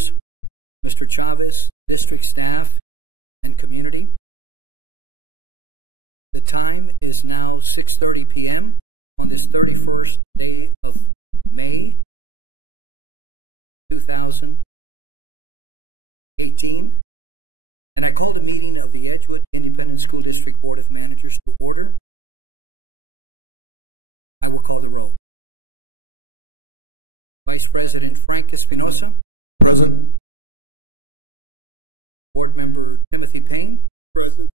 Managers, Mr. Chavez, district staff, and community. The time is now 6:30 p.m. on this 31st day of May 2018, and I call the meeting of the Edgewood Independent School District Board of Managers to order. I will call the roll. Vice President Frank Espinosa. Present. Board Member Timothy Payne. Present.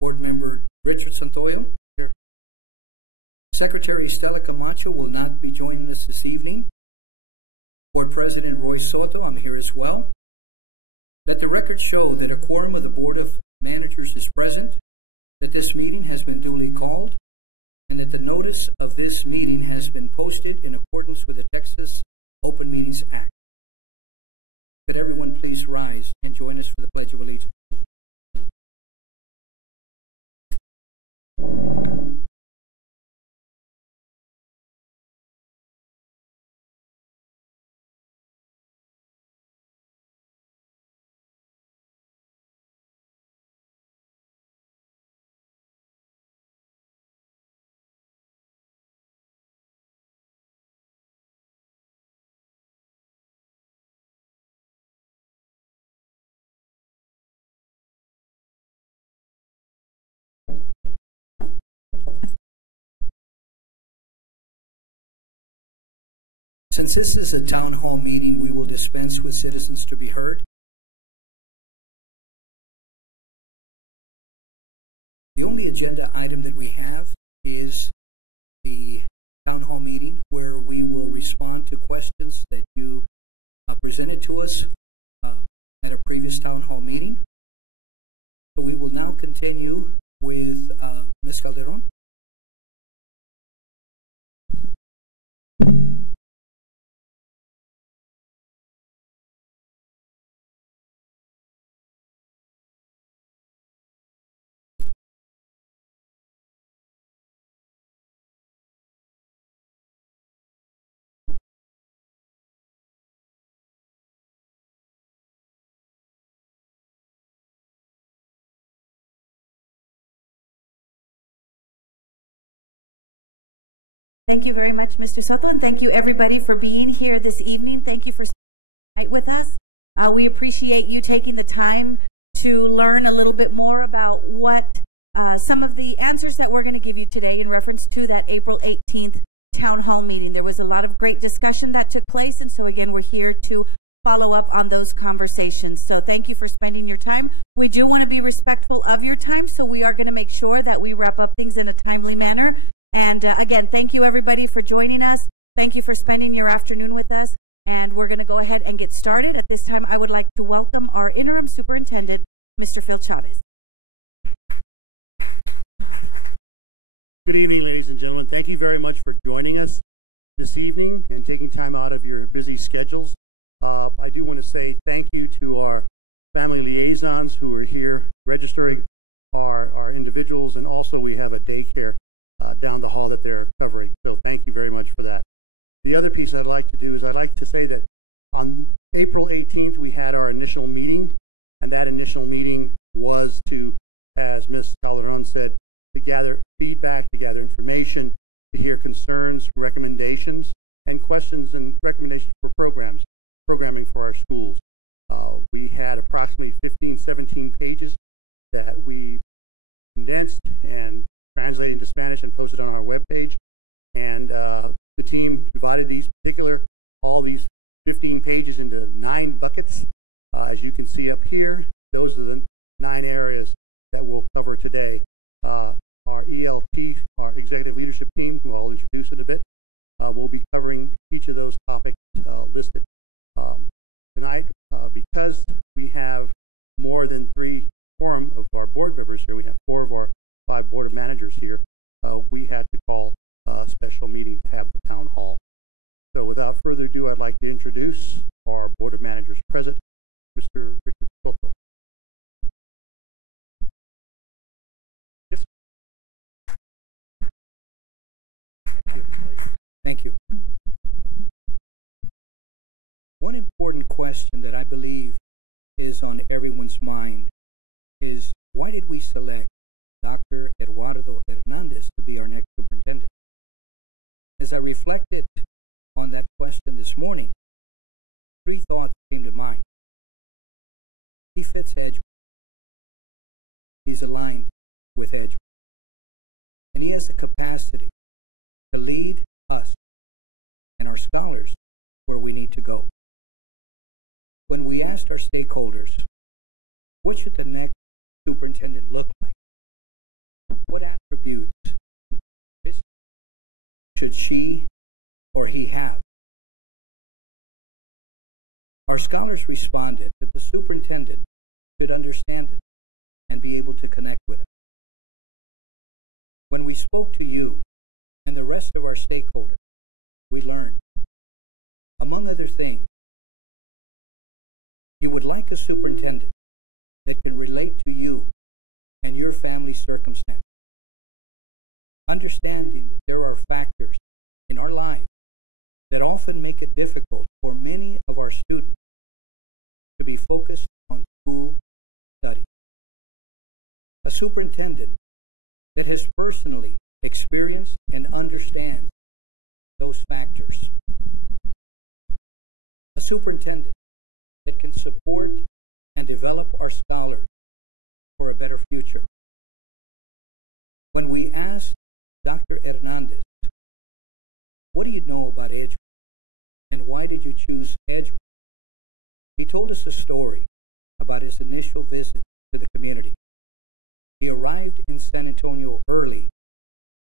Board Member Richard Santoyo. Here. Secretary Stella Camacho will not be joining us this evening. Board President Roy Soto, I'm here as well. Let the record show that a quorum of the Board of Managers is present, that this meeting has been duly called, and that the notice of this meeting has been posted in accordance with the Texas Open Meetings Act. Could everyone please rise and join us for the Pledge of Allegiance? Since this is a town hall meeting, we will dispense with citizens to be heard. The only agenda item that we have is the town hall meeting, where we will respond to questions that you presented to us at a previous town hall meeting. So we will now continue with Ms. Valero. Thank you very much, Mr. Soto, and thank you everybody for being here this evening. Thank you for spending the night with us. We appreciate you taking the time to learn a little bit more about what some of the answers that we're going to give you today in reference to that April 18th town hall meeting. There was a lot of great discussion that took place, and so again, we're here to follow up on those conversations. So thank you for spending your time. We do want to be respectful of your time, so we are going to make sure that we wrap up things in a timely manner. And again, thank you everybody for joining us. Thank you for spending your afternoon with us. And we're going to go ahead and get started. At this time, I would like to welcome our interim superintendent, Mr. Phil Chavez. Good evening, ladies and gentlemen. Thank you very much for joining us this evening and taking time out of your busy schedules. I do want to say thank you to our family liaisons who are here registering our individuals, and also we have a daycare down the hall that they're covering. So thank you very much for that. The other piece I'd like to do is I'd like to say that on April 18th we had our initial meeting, and that initial meeting was to, as Ms. Calderon said, to gather feedback, to gather information, to hear concerns, recommendations, and questions and recommendations for programming for our schools. We had approximately 15, 17 pages that we condensed and translated into Spanish and posted on our webpage. And the team divided all these 15 pages into 9 buckets. As you can see up here, those are the 9 areas that we'll cover today. Our ELT, our executive leadership team, who I'll introduce in a bit, will be covering each of those topics listed. Tonight, because we have more than 3 quorum of our board members here, we have 4 of our 5 board of managers here, we had to call a special meeting to have the town hall. So without further ado, I'd like to introduce our board of managers present, Mr. Richard Soto. stakeholders, what should the next superintendent look like? What attributes should she or he have? Our scholars responded that the superintendent should understand it and be able to connect with it. When we spoke to you and the rest of our stakeholders, we learned, among other things, you would like a superintendent that can relate to you and your family circumstance. Understanding there are factors in our life that often make it difficult for many of our students to be focused on school study. A superintendent that has personally experienced and understands those factors. A superintendent that can support and develop our scholars for a better future. When we asked Dr. Hernandez, what do you know about Edgewood and why did you choose Edgewood? He told us a story about his initial visit to the community. He arrived in San Antonio early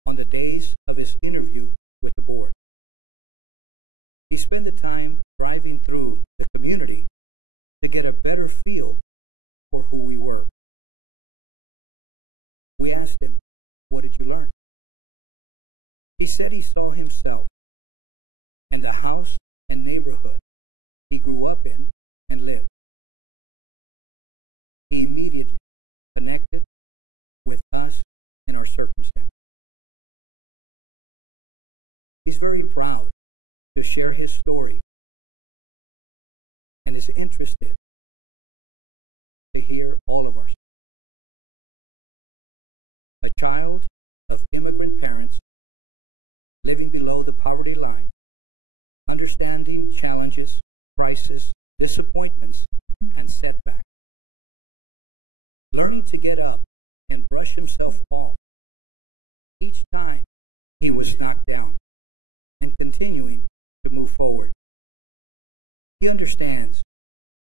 on the days of his interview with the board. He spent the time driving through the community to get a better feel for who we were. We asked him, what did you learn? He said he saw himself in the house and neighborhood he grew up in and lived. He immediately connected with us and our circumstance. He's very proud to share his story and is interested to hear all of our stories. A child of immigrant parents living below the poverty line, understanding challenges, crises, disappointments, and setbacks. Learning to get up and brush himself off each time he was knocked down, and continuing to move forward. He understands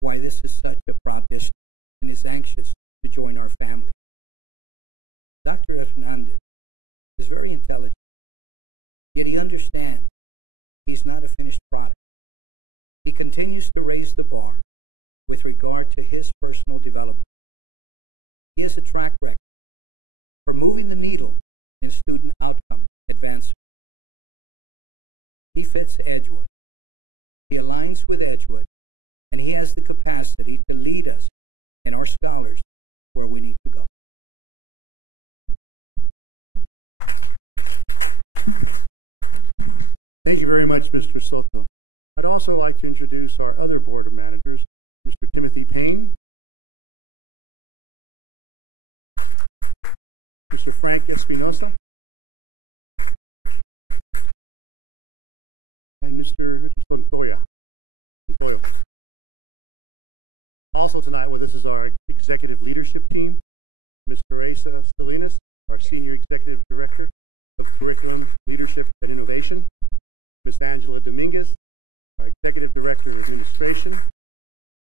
why this is such a proud issue and is anxious to join our family. Dr. Hernandez is very intelligent, yet he understands he's not a finished product. He continues to raise the bar with regard to his personal development. He has a track record for moving the needle in student outcome advancement. He fits Edgewood. He aligns with Edgewood, and he has the capacity to lead us and our scholars where we need to go. Thank you very much, Mr. Soto. I'd also like to introduce our other board of managers, Mr. Timothy Payne, Mr. Frank Espinosa, and Mr. Montoya. Also tonight with us is our executive leadership team, Mr. Asa Salinas, our Senior Executive Director of Curriculum, Leadership, and Innovation, Ms. Angela Dominguez, our Executive Director of Administration,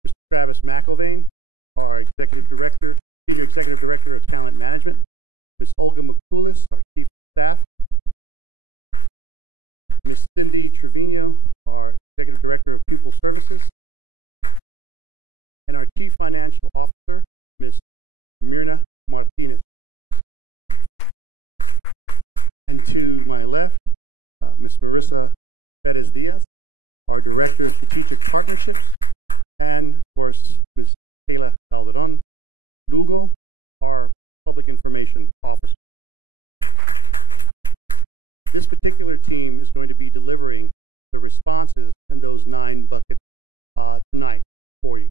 Mr. Travis McIlvain, our Executive Director, Senior Executive Director of Talent Management, Ms. Olga Mukulis, our Chief of Staff, Ms. Cindy Trevino, our Executive Director of Pupil Services, and our Chief Financial Officer, Ms. Mirna Martinez. And to my left, Ms. Marissa Bettis Diaz, our Director of Strategic Partnerships, and of course, Ms. Kayla Alvaron Lugo, our Public Information Officer. This particular team is going to be delivering the responses in those 9 buckets tonight for you.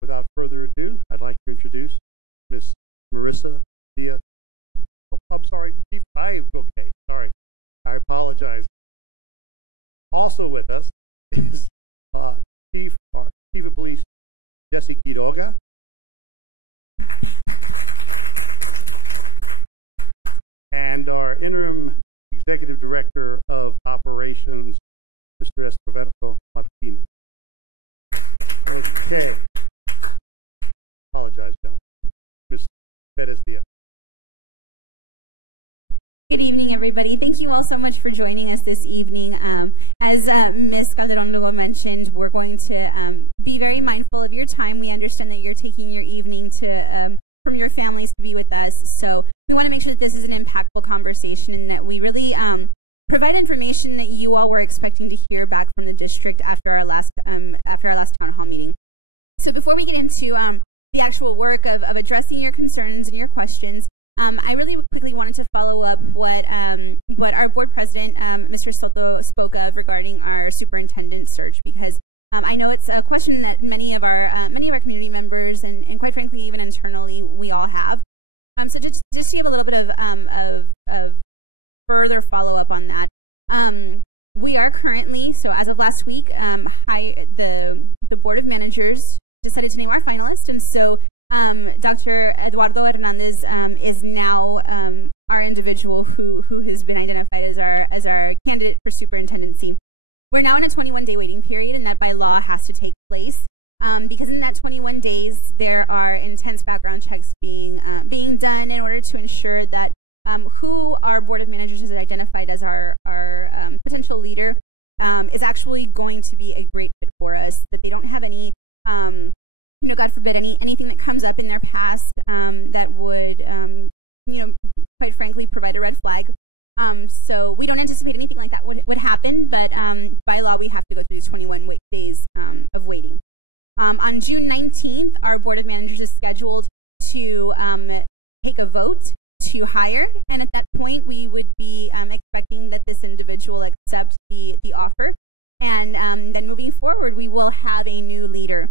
Without further ado, I'd like to introduce Ms. Marissa Diaz. Oh, I'm sorry, Chief. Okay, sorry. I apologize. Also with us is Chief of Police Jesse Quiroga, and our interim Executive Director of Operations, Mr. Escobedo Martin. Okay. everybody. Thank you all so much for joining us this evening. As Ms. Calderon Lugo mentioned, we're going to be very mindful of your time. We understand that you're taking your evening from your families to be with us. So we want to make sure that this is an impactful conversation and that we really provide information that you all were expecting to hear back from the district after our last town hall meeting. So before we get into the actual work of addressing your concerns and your questions, I really quickly wanted to follow up what our board president, Mr. Soto, spoke of regarding our superintendent search, because I know it's a question that many of our community members and quite frankly even internally we all have. So just to give a little bit of further follow up on that, we are currently, so as of last week, the board of managers decided to name our finalists, and so Dr. Eduardo Hernandez is now our individual who has been identified as our candidate for superintendency. We're now in a 21-day waiting period, and that by law has to take place because in that 21 days there are intense background checks being done in order to ensure that who our board of managers has identified as our potential leader is actually going to be a great fit for us, that they don't have any God forbid, anything that comes up in their past that would, quite frankly, provide a red flag. So we don't anticipate anything like that would happen, but by law we have to go through these 21 days of waiting. On June 19th, our Board of Managers is scheduled to take a vote to hire, and at that point we would be expecting that this individual accept the offer, and then moving forward we will have a new leader.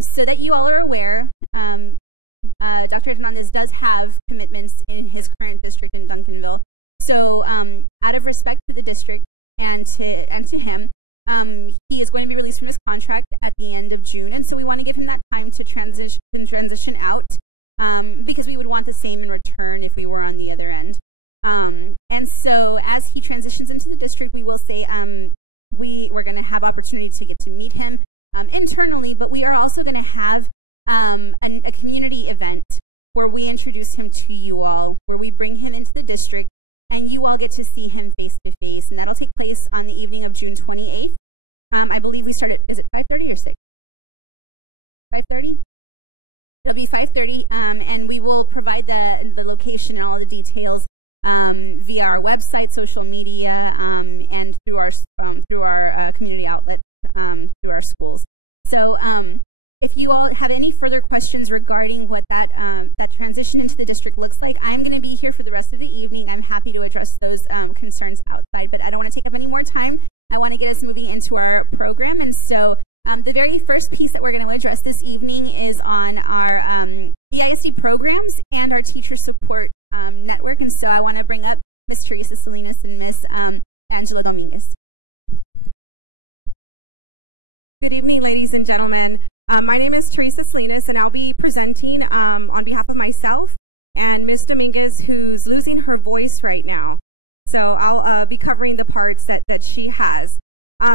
So that you all are aware, Dr. Hernandez does have commitments in his current district in Duncanville. So out of respect to the district and to him, he is going to be released from his contract at the end of June. And so we want to give him that time to transition out because we would want the same in return if we were on the other end. And so as he transitions into the district, we will say we're going to have opportunity to get to meet him internally, but we are also going to have a community event where we introduce him to you all, where we bring him into the district, and you all get to see him face to face, and that'll take place on the evening of June 28th. I believe we started, is it 5:30 or 6? 5:30? It'll be 5:30, and we will provide the location and all the details via our website, social media, and through our community outlets, through our schools. So if you all have any further questions regarding what that transition into the district looks like, I'm going to be here for the rest of the evening. I'm happy to address those concerns outside, but I don't want to take up any more time. I want to get us moving into our program, and so the very first piece that we're going to address this evening is on our EISD programs and our teacher support network, and so I want to bring up Ms. Teresa Salinas and Ms. Angela Dominguez. Good evening, ladies and gentlemen. My name is Teresa Salinas, and I'll be presenting on behalf of myself and Ms. Dominguez, who's losing her voice right now. So I'll be covering the parts that she has.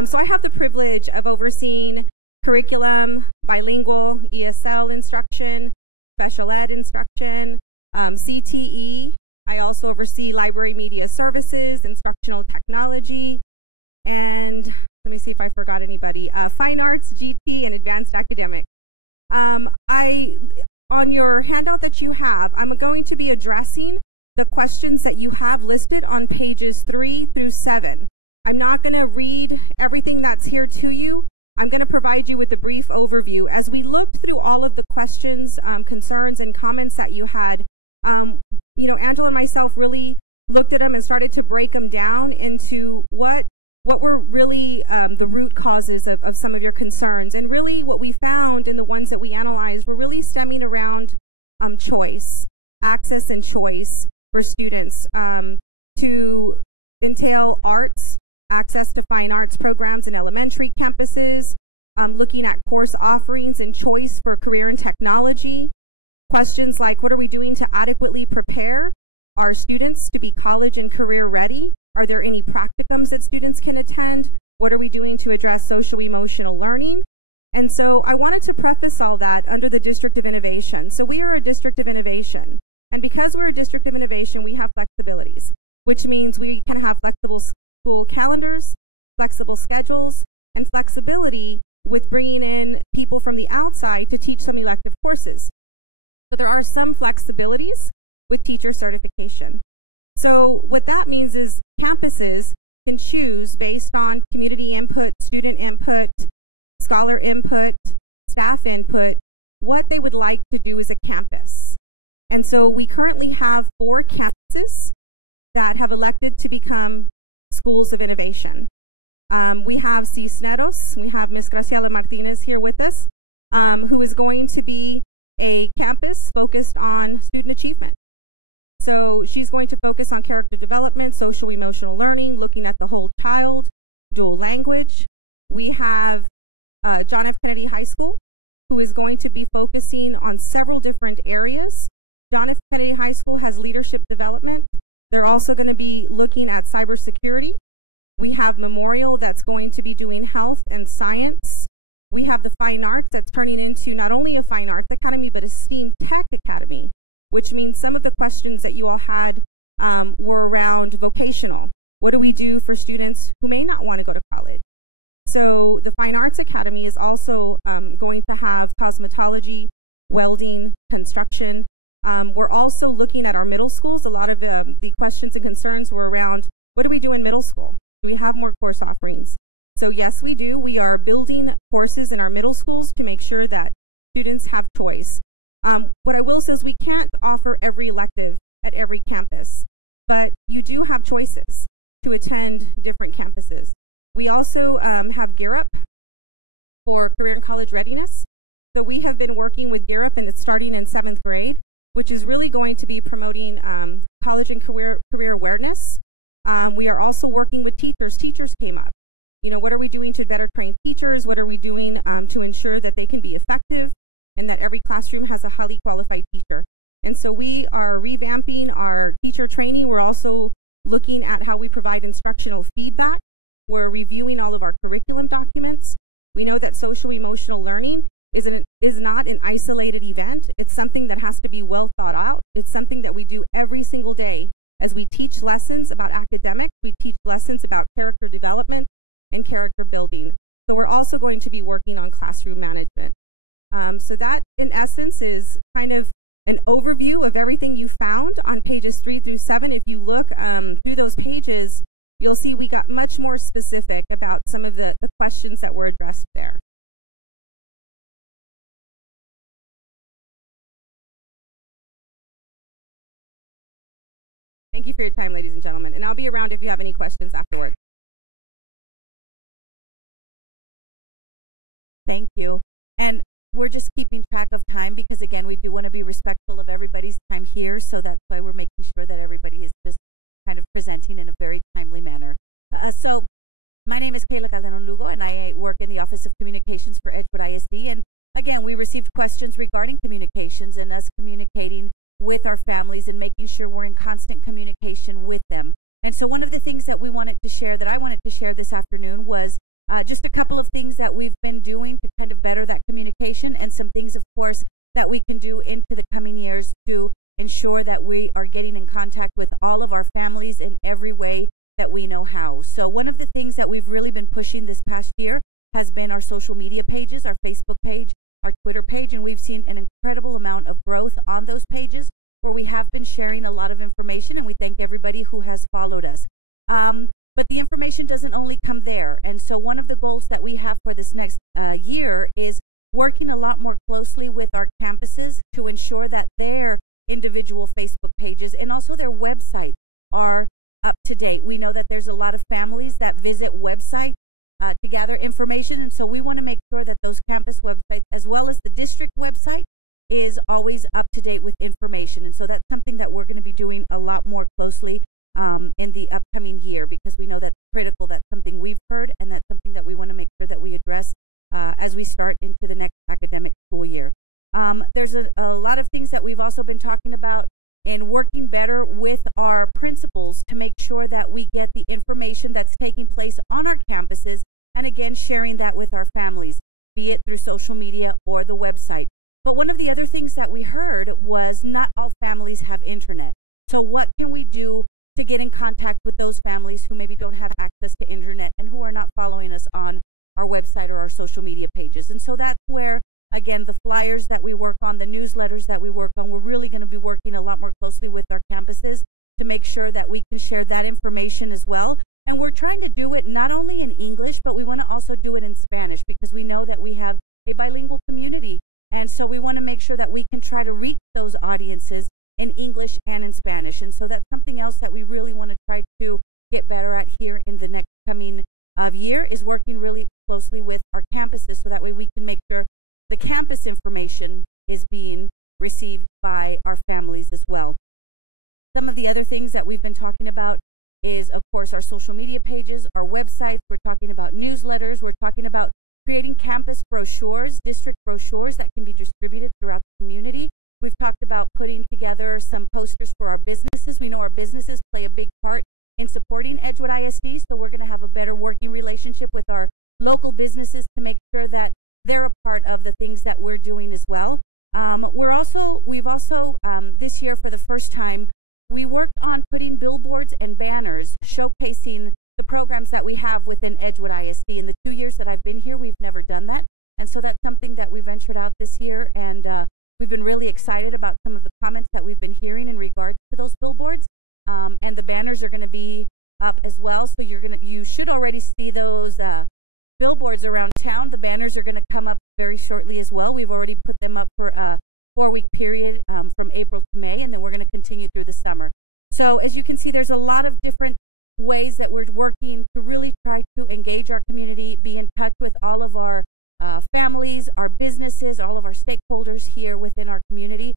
So I have the privilege of overseeing curriculum, bilingual, ESL instruction, special ed instruction, CTE. I also oversee library media services, instructional technology, and let me see if I forgot anybody. Fine arts, GP, and advanced academic. On your handout that you have, I'm going to be addressing the questions that you have listed on pages 3 through 7. I'm not going to read everything that's here to you. I'm going to provide you with a brief overview. As we looked through all of the questions, concerns, and comments that you had, Angela and myself really looked at them and started to break them down into what were really the root causes of some of your concerns. And really what we found in the ones that we analyzed were really stemming around choice, access and choice for students to entail arts, access to fine arts programs in elementary campuses, looking at course offerings and choice for career and technology. Questions like, what are we doing to adequately prepare our students to be college and career ready? Are there any practicums that students can attend? What are we doing to address social-emotional learning? And so I wanted to preface all that under the District of Innovation. So we are a District of Innovation. And because we're a District of Innovation, we have flexibilities. which means we can have flexible school calendars, flexible schedules, and flexibility with bringing in people from the outside to teach some elective courses. So there are some flexibilities with teacher certification. So what that means is campuses can choose based on community input, student input, scholar input, staff input, what they would like to do as a campus. And so we currently have 4 campuses that have elected to become schools of innovation. We have Cisneros, we have Ms. Graciela Martinez here with us, who is going to be a campus focused on student achievement. So she's going to focus on character development, social emotional learning, looking at the whole child, dual language. We have John F. Kennedy High School, who is going to be focusing on several different areas. John F. Kennedy High School has leadership development. They're also going to be looking at cybersecurity. We have Memorial that's going to be doing health and science. We have the Fine Arts that's turning into not only a Fine Arts Academy, but a STEAM Tech Academy, which means some of the questions that you all had were around vocational. What do we do for students who may not want to go to college? So the Fine Arts Academy is also going to have cosmetology, welding, construction. We're also looking at our middle schools. A lot of the questions and concerns were around, what do we do in middle school? Do we have more course offerings? So yes, we do. We are building courses in our middle schools to make sure that students have choice. What I will say is we can't offer every elective at every campus, but you do have choices to attend different campuses. We also have Gear Up for career and college readiness. So we have been working with Gear Up, and it's starting in 7th grade, which is really going to be promoting college and career awareness. We are also working with teachers. Teachers came up. You know, what are we doing to better train teachers? What are we doing to ensure that they can be effective and that every classroom has a highly qualified teacher? And so we are revamping our teacher training. We're also looking at how we provide instructional feedback. We're reviewing all of our curriculum documents. We know that social emotional learning is not an isolated event. It's something that has to be well thought out. It's something that we do every single day. As we teach lessons about academics, we teach lessons about character development and character building. So we're also going to be working on classroom management. So that, in essence, is kind of an overview of everything you found on pages 3 through 7. If you look through those pages, you'll see we got much more specific about some of the questions that were addressed there. Thank you for your time, ladies and gentlemen. And I'll be around if you have any questions afterward. Thank you. And we're just keeping track of time because, again, we do want to be respectful of everybody's time here, so that's why we're making sure that everybody is just kind of presenting in a very timely manner. So my name is Kayla Calderon-Lugo, and I work in the Office of Communications for Edgewood ISD. And, again, we received questions regarding communications and us communicating with our families and making sure we're in constant communication with them. And so one of the things that I wanted to share this afternoon was just a couple of things that we've been doing to kind of better that communication, and some things, of course, that we can do into the coming years to ensure that we are getting in contact with all of our families in every way that we know how. So one of the things that we've really been pushing this past year has been our social media pages, our Facebook page, our Twitter page, and we've seen an incredible amount of growth on those pages where we have been sharing a lot of information, and we thank everybody who has followed us. But the information doesn't only come there, and so one of the goals that we have for this next year is working a lot more closely with our campuses to ensure that their individual Facebook pages and also their websites are up to date. We know that there's a lot of families that visit websites to gather information, and so we want to make sure that those campus websites, as well as the district website, is always up to date with information. And so that's something that we're going to be doing a lot more closely in the upcoming year, because we know that's critical. That's something we've heard, and that's something that we want to make sure that we address as we start into the next academic school year. There's a lot of things that we've also been talking about in working better with our principals to make sure that we get the information that's taking place on our campuses, and again, sharing that with our families, be it through social media or the website. But one of the other things that we heard was not all families have internet. So what can we do to get in contact with those families who maybe don't have access to internet and who are not following us on our website or our social media pages. And so that's where, again, the flyers that we work on, the newsletters that we work on, we're really going to be working a lot more closely with our campuses to make sure that we can share that information as well. And we're trying to do it not only in English, but we want to also do it in Spanish because we know that we have a bilingual community. And so we want to make sure that we can try to reach those audiences in English and in Spanish. And so that's something else that we really want to try to get better at here in the next coming year, is working really closely with our campuses so that way we can make sure the campus information is being received by our families as well. Some of the other things that we've been talking about is, of course, our social media pages, our websites. We're talking about newsletters. We're talking about creating campus brochures, district brochures that can be distributed throughout the community. We've talked about putting together some posters for our businesses. We know our businesses play a big part in supporting Edgewood ISD, so we're going to have a better working relationship with our local businesses to make sure that they're a part of the things that we're doing as well. We've also this year for the first time, we worked on putting billboards and banners showcasing the programs that we have within Edgewood ISD. In the 2 years that I've been here, we've never done that. And so that's something that we ventured out this year, and we've been really excited about some of the comments that we've been hearing in regards to those billboards. And the banners are going to be up as well, so you should already see those billboards around town. The banners are going to come up very shortly as well. We've already put them up for a 4-week period from April to May, and then we're going to continue through the summer. So as you can see, there's a lot of different ways that we're working to really try to engage our community, be in touch with all of our families, our businesses, all of our stakeholders here within our community.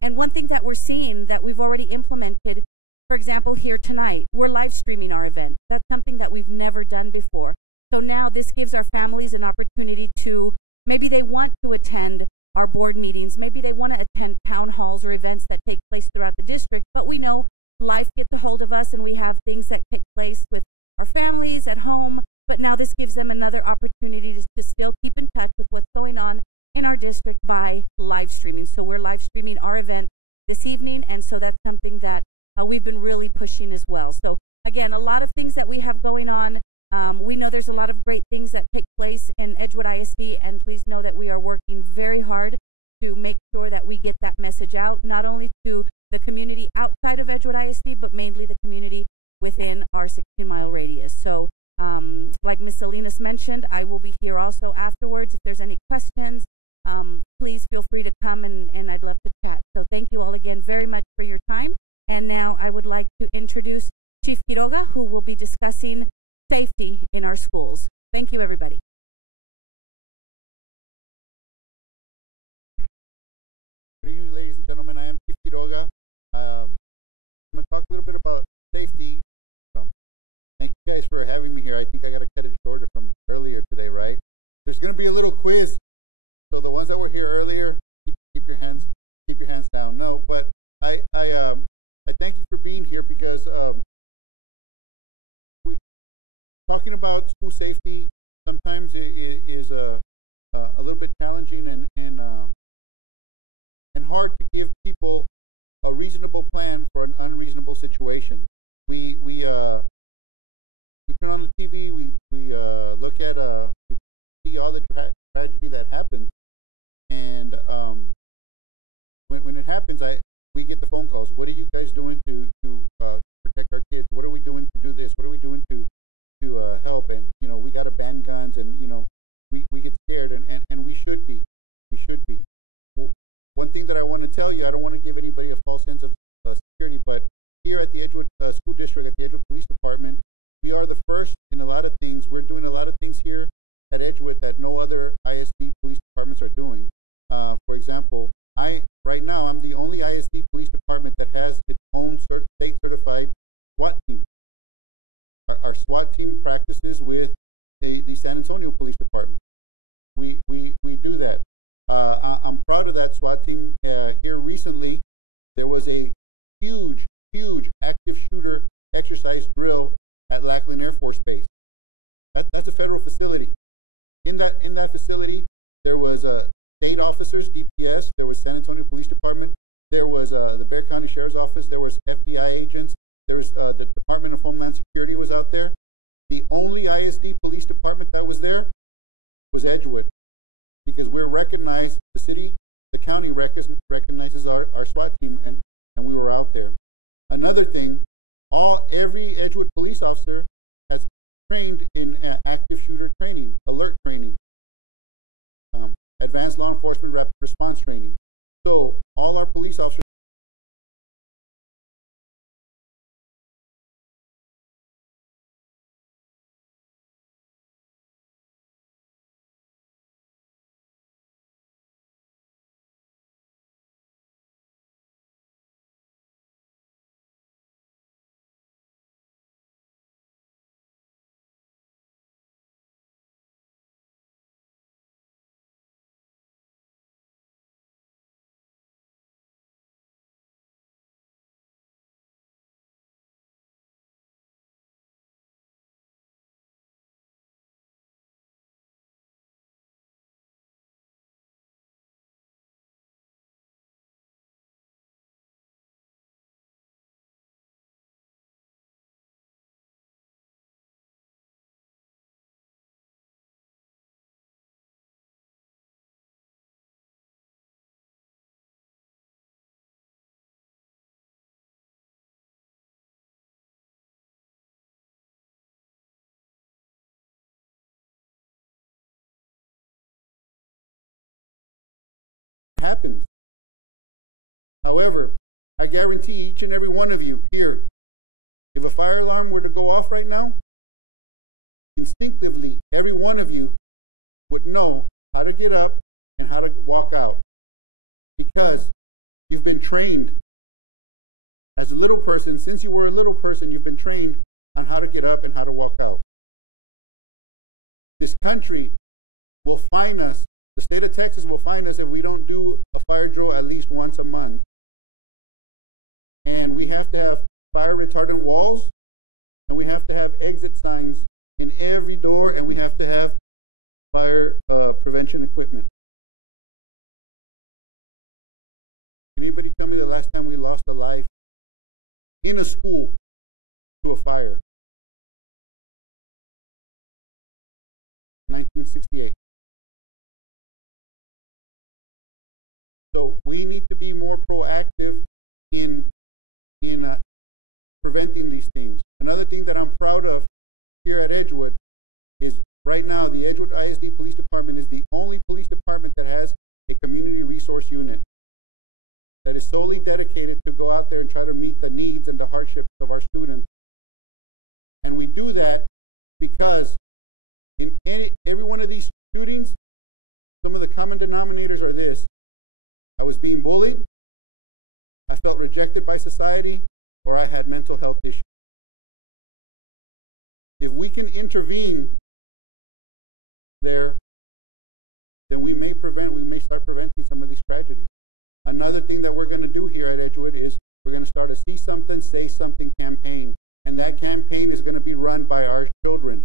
And one thing that we're seeing that we've already implemented, for example, here tonight, we're live streaming our event. That's something that we've never done before. So now this gives our families an opportunity to, maybe they want to attend our board meetings, maybe they want to attend town halls or events that take place throughout the district, but we know life gets a hold of us and we have things that take place with our families at home, but now this gives them another opportunity to still keep in touch with what's going on in our district by live streaming. So we're live streaming our event this evening, and so that's something that we've been really pushing as well. So again, a lot of things that we have going on. We know there's a lot of great things that take place in Edgewood ISD, and please know that we are working very hard to make sure that we get that message out, not only to the community outside of Edgewood ISD, but mainly the community within our 16-mile radius. So like Ms. Salinas mentioned, I will be here also afterwards. If there's any questions, please feel free to come, and I'd love to chat. So thank you all again very much for your time. And now I would like to introduce Chief Quiroga, who will be discussing safety in our schools. Thank you, everybody. Good evening, ladies and gentlemen. I am Chief Quiroga. I'm going to talk a little bit about safety. Thank you guys for having me here. I think I got to cut it shorter from earlier today, right? There's going to be a little quiz. So the ones that were here earlier, keep your hands down. No, but I thank you for being here because talking about school safety sometimes it is a little bit challenging and hard to give people a reasonable plan for an unreasonable situation. We turn on the TV, we look at see all the tragedy that happens, and when it happens, we get the phone calls. What are you guys doing to protect our kids? What are we doing to do this? What are we doing to help? And we got to ban guns, and we get scared, and we should be. One thing that I want to tell you, I don't want to give anybody a false sense of security, but here at the Edgewood School District, at the Edgewood Police Department, we are the first in a lot of things. We're doing a lot of things here at Edgewood that no other ISD police departments are doing. For example, right now I'm the only ISD police department that has its own state-certified SWAT team. Our SWAT team practices with the San Antonio Police Department. We do that. I'm proud of that SWAT team. Here recently, there was a huge active shooter exercise drill at Lackland Air Force Base. That's a federal facility. In that facility, there was 8 officers, DPS. There was San Antonio Police Department. There was the Bexar County Sheriff's Office. There was FBI agents. There was However, I guarantee each and every one of you here, if a fire alarm were to go off right now, instinctively, every one of you would know how to get up and how to walk out. Because you've been trained as a little person, since you were a little person, you've been trained on how to get up and how to walk out. This country will fine us, the state of Texas will fine us if we don't do a fire drill at least once a month. And we have to have fire retardant walls, and we have to have exit signs in every door, and we have to have fire prevention equipment. Can anybody tell me the last time we lost a life in a school to a fire? 1968. So we need to be more proactive in preventing these things. Another thing that I'm proud of here at Edgewood is right now the Edgewood ISD Police Department is the only police department that has a community resource unit that is solely dedicated to go out there and try to meet the needs and the hardships of our students. And we do that because in every one of these shootings, some of the common denominators are this. I was being bullied, I felt rejected by society, or I had mental health issues. If we can intervene there, then we may start preventing some of these tragedies. Another thing that we're going to do here at Edgewood is we're going to start a See Something, Say Something campaign. And that campaign is going to be run by our children.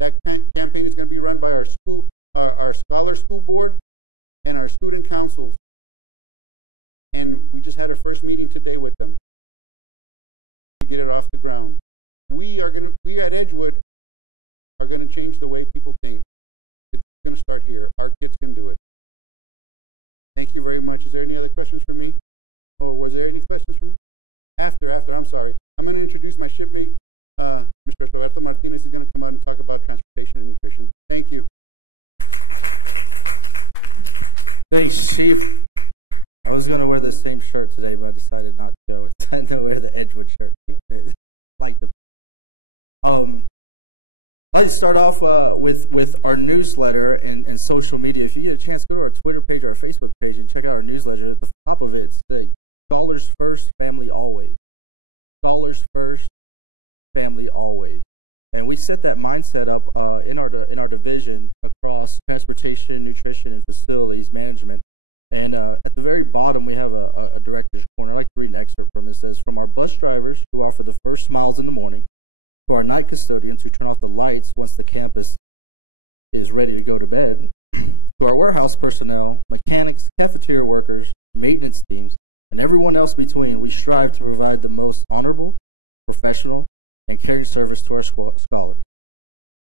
That campaign is going to be run by our scholar school board and our student councils. And we just had our first meeting today with them to get it off the ground. We at Edgewood are going to change the way people think. It's going to start here. Our kids can do it. Thank you very much. Is there any other questions for me? Or was there any questions for me? After, I'm sorry. I'm going to introduce my shipmate. Mr. Roberto Martinez is going to come out and talk about transportation and nutrition. Thank you. Thanks, Chief. I was going to wear the same shirt today, but I decided not to go. Instead, to wear the Edgewood shirt. I'd start off with our newsletter and social media. If you get a chance, go to our Twitter page or our Facebook page and check out our newsletter. At the top of it, it's the Scholars First, Family Always. Scholars First, Family Always. And we set that mindset up in our division across transportation, nutrition, and facilities management. And at the very bottom, we have a director's corner. I'd like to read an excerpt from it. It says, from our bus drivers who offer the first miles in the morning, to our night custodians who turn off the lights once the campus is ready to go to bed, to our warehouse personnel, mechanics, cafeteria workers, maintenance teams, and everyone else between, we strive to provide the most honorable, professional, and caring service to our scholars.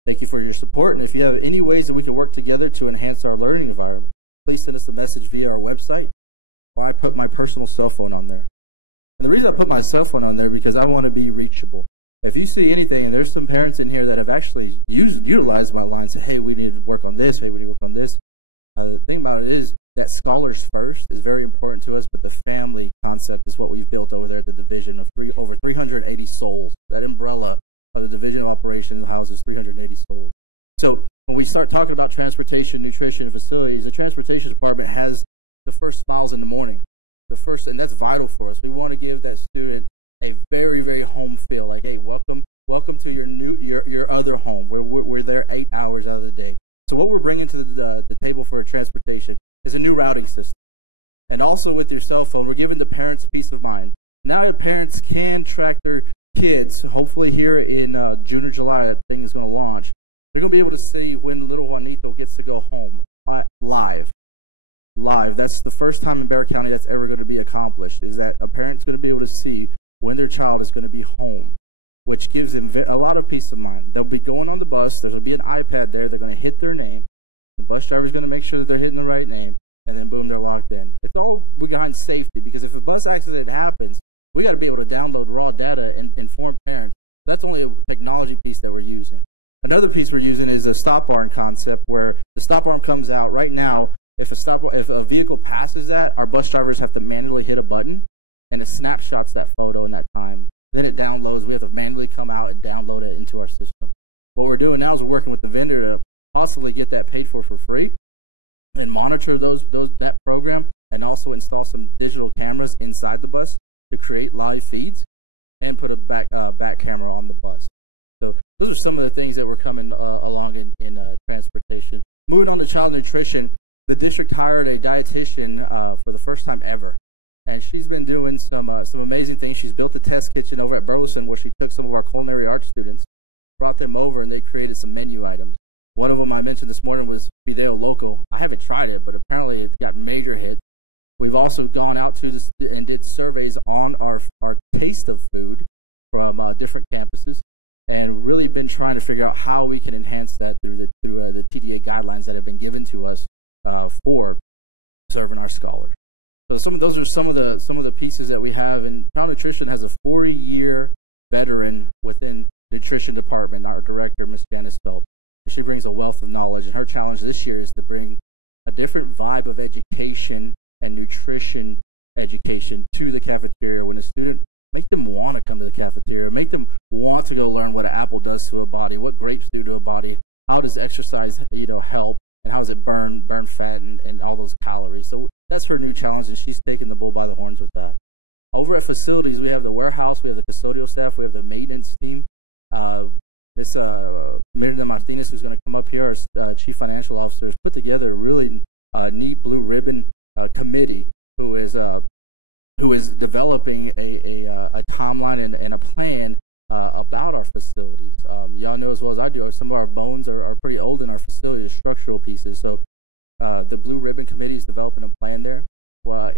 Thank you for your support, and if you have any ways that we can work together to enhance our learning environment, please send us a message via our website, or I put my personal cell phone on there. And the reason I put my cell phone on there is because I want to be reachable. If you see anything, there's some parents in here that have actually utilized my line and say, hey, we need to work on this, hey, we need to work on this. The thing about it is that Scholars First is very important to us, but the family concept is what we've built over there at the division of over 380 souls. That umbrella of the division of operations houses 380 souls. So when we start talking about transportation, nutrition, facilities, the transportation department has the first miles in the morning. And that's vital for us. We want to give that student a very, very home feel. Like, hey, welcome to your other home. We're there 8 hours out of the day. So what we're bringing to the table for transportation is a new routing system. And also with your cell phone, we're giving the parents peace of mind. Now your parents can track their kids. Hopefully here in June or July, that thing is going to launch. They're going to be able to see when the little one Ethan gets to go home live. That's the first time in Bexar County that's ever going to be accomplished, is that a parent's going to be able to see when their child is going to be home, which gives them a lot of peace of mind. They'll be going on the bus. There'll be an iPad there. They're going to hit their name. The bus driver's going to make sure that they're hitting the right name, and then boom, they're logged in. It's all behind safety, because if a bus accident happens, we got to be able to download raw data and inform parents. That's only a technology piece that we're using. Another piece we're using is a stop arm concept, where the stop arm comes out. Right now, If a vehicle passes that, our bus drivers have to manually hit a button, and it snapshots that photo in that time. Then it downloads. We have to manually come out and download it into our system. What we're doing now is we're working with the vendor to possibly get that paid for free, and monitor that program, and also install some digital cameras inside the bus to create live feeds and put a back camera on the bus. So those are some of the things that were coming along in transportation. Moving on to child nutrition, the district hired a dietitian for the first time ever, and she's been doing some amazing things. She's built a test kitchen over at Burleson where she took some of our culinary arts students, brought them over, and they created some menu items. One of them I mentioned this morning was Video Loco. I haven't tried it, but apparently it got major hit. We've also gone out to and did surveys on our taste of food from different campuses, and really been trying to figure out how we can enhance that through the TDA guidelines that have been given to us for serving our scholars. So those are some of the pieces that we have. And Child Nutrition has a 40-year veteran within the nutrition department. Our director, Ms. Janice Phillips. She brings a wealth of knowledge. Her challenge this year is to bring a different vibe of education and nutrition education to the cafeteria. When a student, make them want to come to the cafeteria, make them want to go learn what an apple does to a body, what grapes do to a body, how does exercise help, and how does it burn fat and all those calories. So that's her new challenge, and she's taking the bull by the horns with that. Over at facilities, we have the warehouse, we have the custodial staff, we have the maintenance team. Ms. Mirna Martinez, who's going to come up here, our Chief Financial Officer, has put together a really neat blue ribbon committee who is developing a timeline and a plan about our facilities. Y'all know as well as I do, some of our bones are pretty old in our facilities, structural pieces. So the blue ribbon committee is developing a plan there.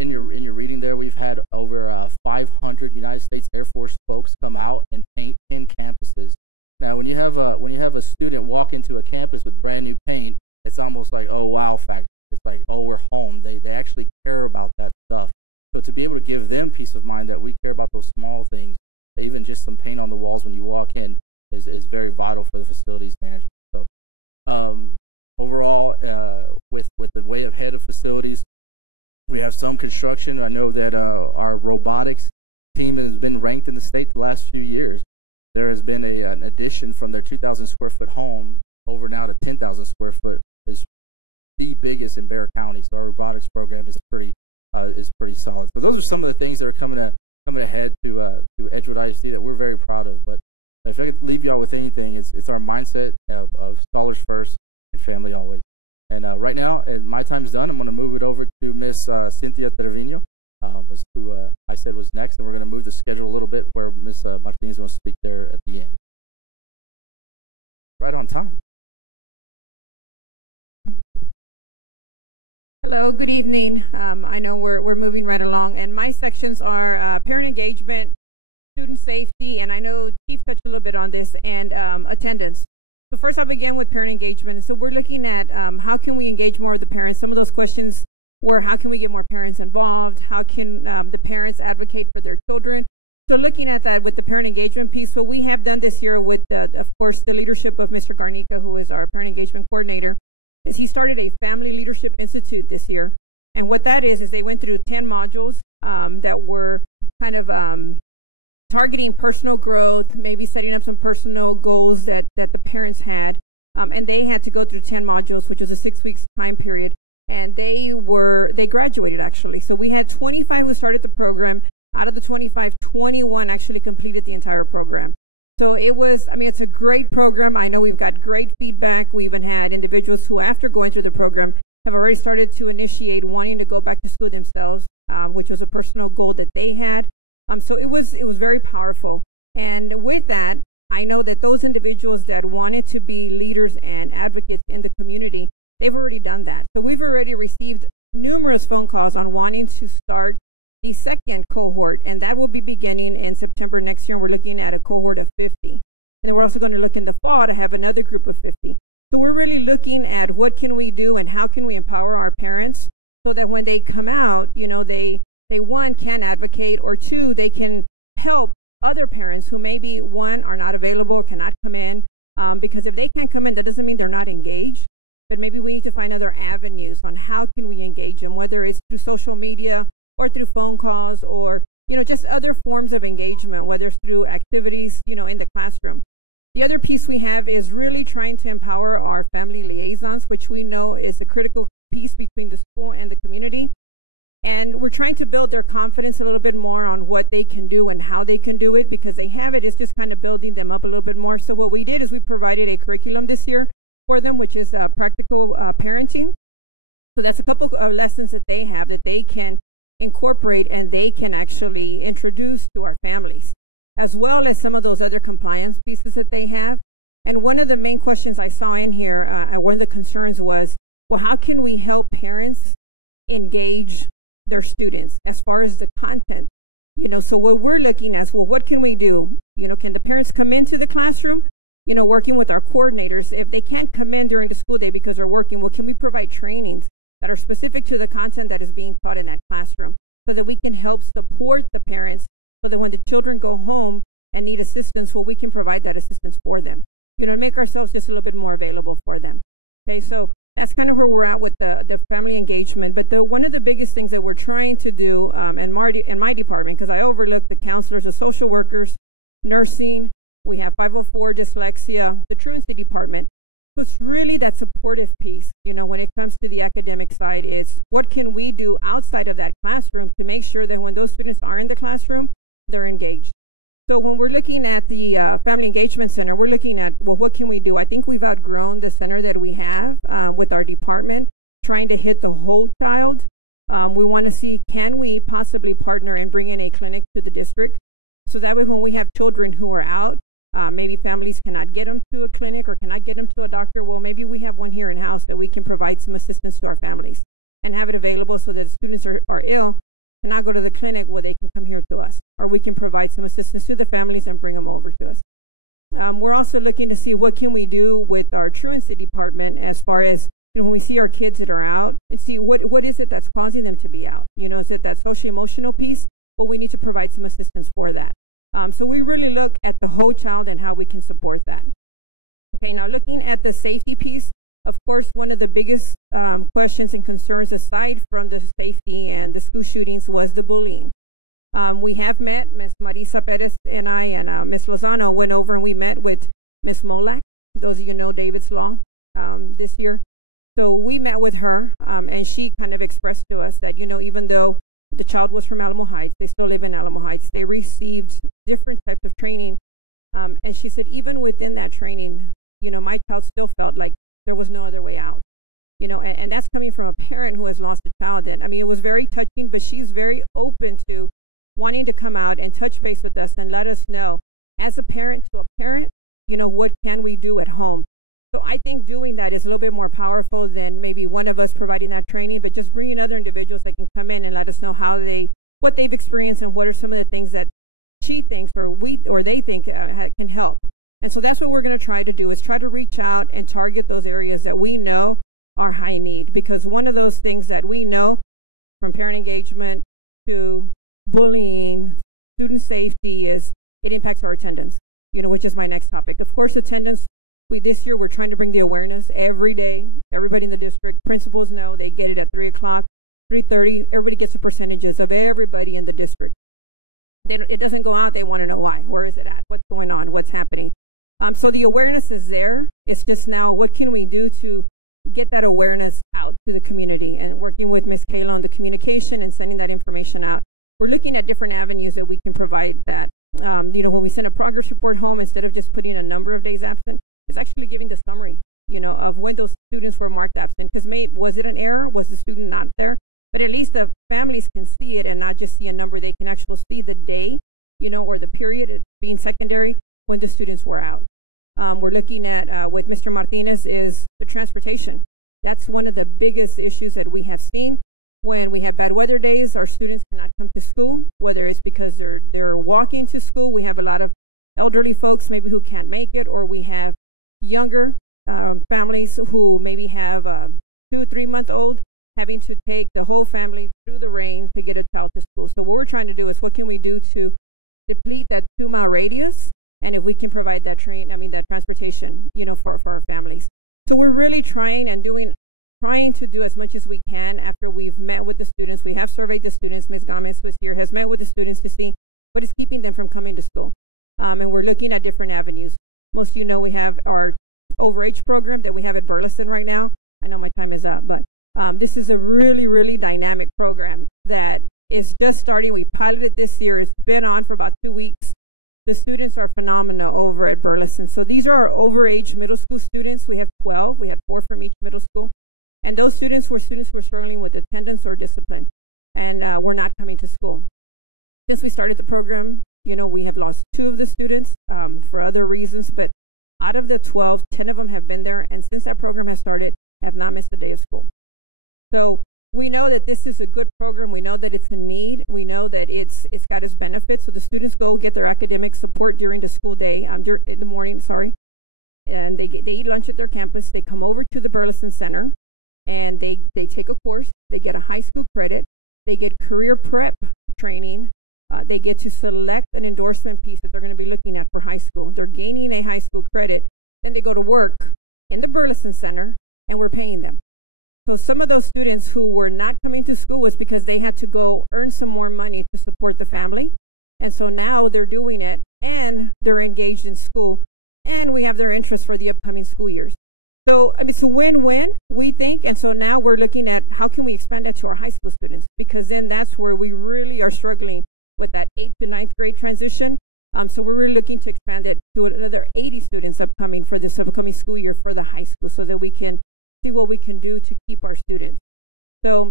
In your reading there, we've had over 500 United States Air Force folks come out and paint in campuses. Now, when you have a student walk into a campus with brand new paint, it's almost like, oh wow factor. It's like, oh, we're home. They actually care about that stuff. So to be able to give them peace of mind that we care about those small things, even just some paint on the walls when you walk in, is very vital for the facilities management. So overall, with the way of head of facilities, we have some construction. I know that our robotics team has been ranked in the state the last few years. There has been an addition from their 2,000 square foot home over now to 10,000 square foot. It's the biggest in Bexar County, so our robotics program is pretty solid. So those are some of the things that are coming ahead to Edgewood ISD that we're very proud of. But if I could leave y'all with anything, it's our mindset of scholars first and family always. And right now, my time is done. I'm going to move it over to Miss Cynthia Trevino, who I said was next, and we're going to move the schedule a little bit where Miss Martinez will speak there at the end. Right on time. Hello, good evening. I know we're moving right along, and my sections are parent engagement, student safety, and I know Chief touched a little bit on this, and attendance. So first I'll begin with parent engagement. So we're looking at how can we engage more of the parents. Some of those questions were how can we get more parents involved? How can the parents advocate for their children? So looking at that with the parent engagement piece, what we have done this year with, of course, the leadership of Mr. Garnica, who is our parent engagement coordinator, is he started a Family Leadership Institute this year. And what that is they went through 10 modules that were kind of targeting personal growth, maybe setting up some personal goals that the parents had. And they had to go through 10 modules, which was a 6 weeks time period. And they graduated, actually. So we had 25 who started the program. Out of the 25, 21 actually completed the entire program. So it's a great program. I know we've got great feedback. We even had individuals who, after going through the program, have already started to initiate wanting to go back to school themselves, which was a personal goal that they had. So it was very powerful. And with that, I know that those individuals that wanted to be leaders and advocates in the community, they've already done that. So we've already received numerous phone calls on wanting to start the second cohort, and that will be beginning in September next year. We're looking at a cohort of 50. And we're also going to look in the fall to have another group of 50. So we're really looking at what can we do and how can we empower our parents so that when they come out, they one, can advocate, or two, they can help other parents who maybe, one, are not available or cannot come in. Because if they can't come in, that doesn't mean they're not engaged. But maybe we need to find other avenues on how can we The other piece we have is really trying to empower our family liaisons, which we know is a critical piece between the school and the community. And we're trying to build their confidence a little bit more on what they can do and how they can do it, because they have it. It's just kind of building them up a little bit more. So what we did is we provided a curriculum this year for them, which is practical parenting. So that's a couple of lessons that they have that they can incorporate and they can actually introduce to our families, as well as some of those other compliance pieces that they have. And one of the main questions I saw in here, one of the concerns was, well, how can we help parents engage their students as far as the content? So what we're looking at is, well, what can we do? Can the parents come into the classroom, working with our coordinators? If they can't come in during the school day because they're working, well, can we provide trainings that are specific to the content that is being taught in that classroom so that we can help support the parents so that when the children go home and need assistance, well, we can provide that assistance for them, make ourselves just a little bit more available for them. Okay, so that's kind of where we're at with the family engagement. But one of the biggest things that we're trying to do in my department, because I overlook the counselors, the social workers, nursing, we have 504, dyslexia, the truancy department, was really that supportive piece, when it comes to the academic side, is what can we do outside of that classroom to make sure that when those students are in the classroom, they're engaged. So when we're looking at the Family Engagement Center, we're looking at, well, what can we do? I think we've outgrown the center that we have with our department, trying to hit the whole child. We want to see, can we possibly partner and bring in a clinic to the district? So that way when we have children who are out, maybe families cannot get them to a clinic or cannot get them to a doctor, well, maybe we have one here in-house that we can provide some assistance to our families and have it available so that students are ill, cannot go to the clinic where they can come here to us, or we can provide some assistance to the families and bring them over to us. We're also looking to see what can we do with our truancy department as far as, when we see our kids that are out, and see what is it that's causing them to be out. Is it that socio-emotional piece? Well, we need to provide some assistance for that. So we really look at the whole child and how we can support that. Okay, now looking at the safety piece, of course, one of the biggest questions and concerns aside from the safety and the school shootings was the bullying. We have met, Ms. Marisa Perez and I and Ms. Lozano went over and we met with Ms. Molak, those of you know David's Law, this year. So we met with her and she kind of expressed to us that, even though the child was from Alamo Heights, they still live in Alamo Heights, they received different types of training. And she said even within that training, my child still felt like there was no other way out. And that's coming from a parent who has lost a child. And it was very touching, but she's very open to wanting to come out and touch base with us and let us know, as a parent to a parent, what can we do at home? So I think doing that is a little bit more powerful than maybe one of us providing that training, but just bringing other individuals that can come in and let us know what they've experienced and what are some of the things that she thinks or they think can help. And so that's what we're going to try to do, is try to reach out and target those areas that we know are high need. Because one of those things that we know, from parent engagement to bullying, student safety, is it impacts our attendance, which is my next topic. Of course, attendance, this year we're trying to bring the awareness every day. Everybody in the district, principals know, they get it at 3 o'clock, 3:30, everybody gets the percentages of everybody in the district. It doesn't go out, they want to know why. Where is it at? What's going on? What's happening? So the awareness is there. It's just now, what can we do to get that awareness out to the community? And working with Ms. Kayla on the communication and sending that information out. We're looking at different avenues that we can provide that. When we send a progress report home, instead of just putting a number of days absent, it's actually giving the summary, of when those students were marked absent. Because was it an error? Was the student not there? But at least the families can see it and not just see a number. They can actually see the day, or the period being secondary when the students were out. We're looking at, with Mr. Martinez, is the transportation. That's one of the biggest issues that we have seen. When we have bad weather days, our students cannot come to school, whether it's because they're walking to school. We have a lot of elderly folks maybe who can't make it, or we have younger families who maybe have a 2 or 3 month old having to take the whole family through the rain to get a child to school. So what we're trying to do is, what can we do to deplete that 2-mile radius, and if we can provide that that transportation, for our families. So we're really trying to do as much as we can after we've met with the students. We have surveyed the students. Ms. Gomez was here, has met with the students to see what is keeping them from coming to school. And we're looking at different avenues. Most of you know, we have our overage program that we have at Burleson right now. I know my time is up, but this is a really, really dynamic program that is just starting. We piloted this year. It's been on for about 2 weeks. The students are phenomenal over at Burleson. So these are our overage middle school students. We have 12. We have 4 from each middle school. And those students were struggling with attendance or discipline and were not coming to school. Since we started the program, you know, we have lost 2 of the students for other reasons, but out of the 12, 10 of them have been there, and since that program has started, have not missed a day of school. So we know that this is a good program. We know that it's a need. We know that it's got its benefits. So the students go get their academic support during the school day, in the morning, and they eat lunch at their campus. They come over to the Burleson Center, and they take a course. They get a high school credit. They get career prep training. They get to select an endorsement piece that they're going to be looking at for high school. They're gaining a high school credit. Then they go to work in the Burleson Center, and we're paying them. So some of those students who were not coming to school was because they had to go earn some more money to support the family. And so now they're doing it, and they're engaged in school, and we have their interest for the upcoming school years. So, I mean, it's a win-win, we think, and so now we're looking at how can we expand it to our high school students, because then that's where we really are struggling with that 8th to 9th grade transition. So we're really looking to expand it to another 80 students upcoming for this upcoming school year for the high school, so that we can see what we can do to keep our students. So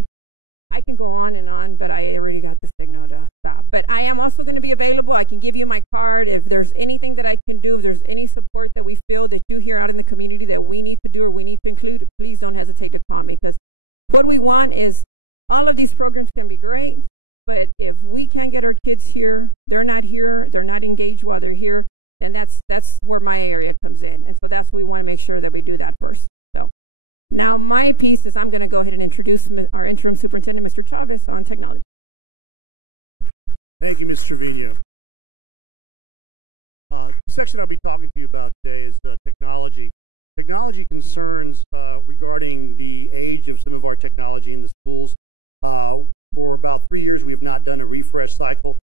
I can go on, but I already got the signal to stop. But I am also going to be available. I can give you my card if there's anything that I can do, if there's any support that we feel that you hear out in the community that we need to do or we need to include, please don't hesitate to call me, because what we want is all of these programs can be great, but if we can't get our kids here, they're not engaged while they're here, then that's where my area comes in. And so that's what we want to make sure that we do that first. So now my piece is I'm going to go ahead and introduce our interim superintendent, Mr. Chavez, on technology. Thank you, Ms. Trevino. The section I'll be talking to you about today is technology. Technology concerns regarding the age of some of our technology in the schools. For about 3 years, we've not done a refresh cycle.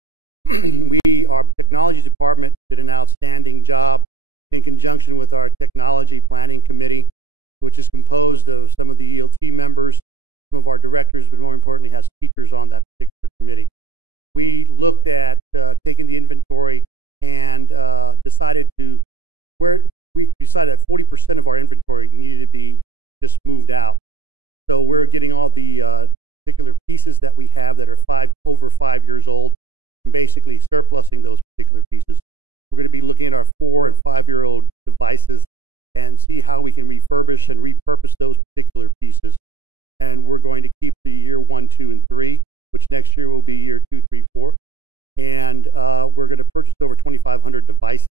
Our technology department did an outstanding job in conjunction with our technology planning committee, which is composed of some of the ELT members, some of our directors, but more importantly has teachers on that particular committee. We looked at taking the inventory and decided that 40% of our inventory needed to be just moved out. So we're getting all the particular pieces that we have that are over 5 years old, and basically surplusing those particular pieces. We're going to be looking at our 4 and 5-year-old devices and see how we can refurbish and repurpose those particular pieces. And we're going to keep the year 1, 2, and 3, which next year will be year 2, 3, 4. And we're going to purchase over 2,500 devices.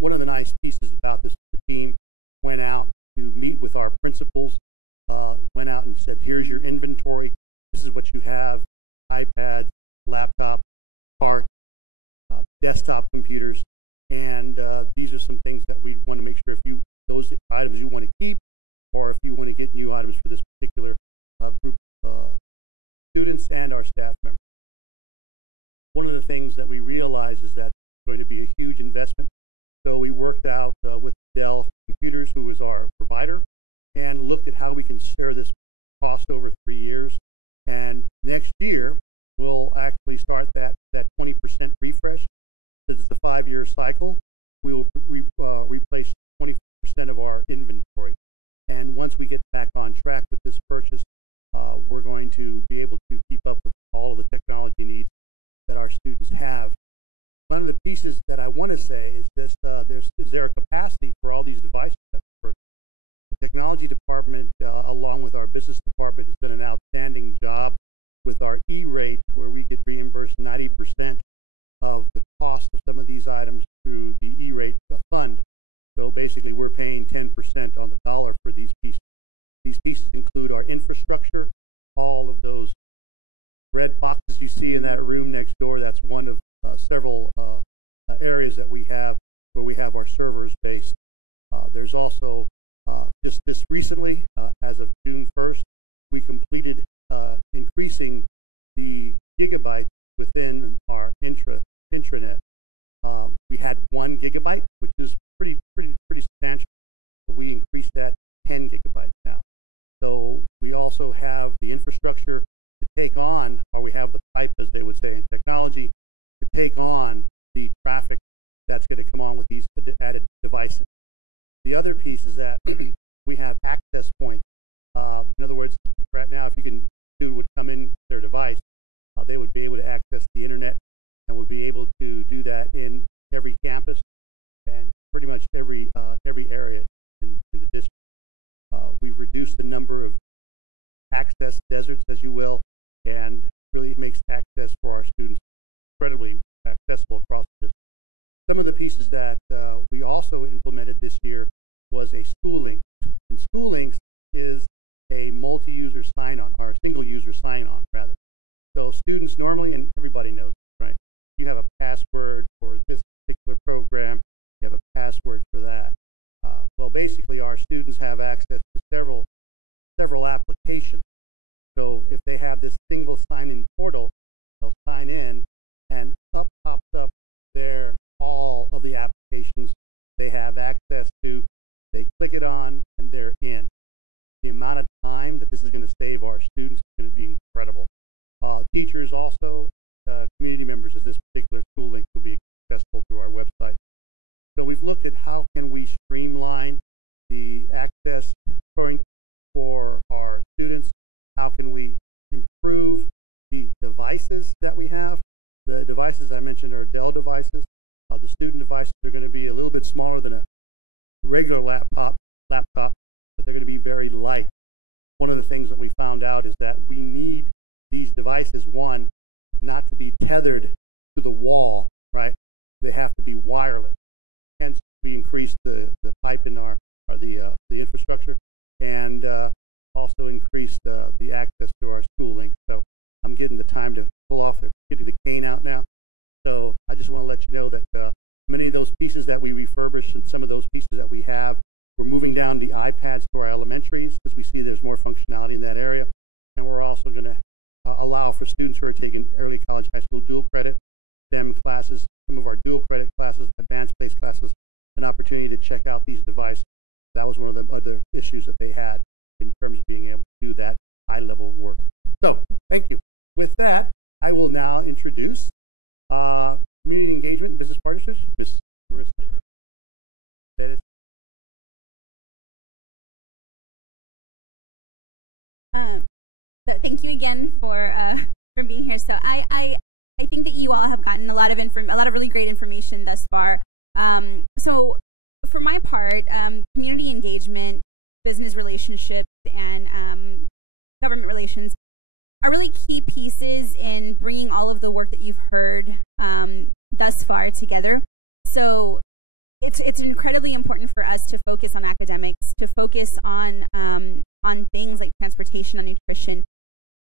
One of the nice pieces about this, the team went out to meet with our principals, went out and said, here's your inventory. This is what you have: iPad, laptop, car, desktop computers. And these are some things that we want to make sure those items you want to keep, or if you want to get new items for this particular group of students and our staff members. One of the things that we realize is that it's going to be a huge investment. So we worked out with Dell Computers, who was our provider, and looked at how we can share this cost over 3 years. And next year, we'll actually start that 20% refresh. This is a 5-year cycle. We will replace 20% of our inventory. And once we get back on track with this purchase, we're going to be able to keep up with all the technology needs that our students have. One of the pieces that I want to say is this: is there a capacity for all these devices? The technology department, along with our business department, did an outstanding job with our E-rate, where we can reimburse 90% of the cost of some of these items through the E-rate fund. So basically, we're paying 10% on the dollar for these pieces. These pieces include our infrastructure, all of those red boxes you see in that room next door. That's one of several areas that we have where we have our servers based. There's also just recently, as of June 1st, we completed increasing the gigabyte within our intranet. We had 1 gigabyte, which is pretty students have access to several applications. So if they have this single sign-in portal, they'll sign in, and up pops up there all of the applications they have access to. They click it on, and they're in. The amount of time that this is going to save our students is going to be incredible. Teachers also, community members of this particular school link will be accessible through our website. So we've looked at how can we streamline the access for our students. How can we improve the devices that we have? The devices I mentioned are Dell devices. The student devices are going to be a little bit smaller than a regular laptop, but they're going to be very light. One of the things that we found out is that we need these devices, one, not to be tethered to the wall, right? They have to be wireless. Hence, we increased the pipe in the infrastructure, and also increased the access to our school link. So I'm getting the time to pull off getting the cane out now. So I just want to let you know that many of those pieces that we refurbished and some of those pieces that we have, we're moving down the iPads to our elementaries because we see there's more functionality in that area. And we're also going to allow for students who are taking early college, high school dual credit, STEM classes, some of our dual credit classes, advanced based classes, an opportunity to check out these devices. That was one of the other issues that they had in terms of being able to do that high level work. So, thank you. With that, I will now introduce community engagement, Mrs. Partridge, Ms. Marissa. Thank you again for being here. So I think that you all have gotten a lot of really great information thus far. So for my part, community engagement, business relationships, and government relations are really key pieces in bringing all of the work that you've heard thus far together. So it's incredibly important for us to focus on academics, to focus on things like transportation and nutrition.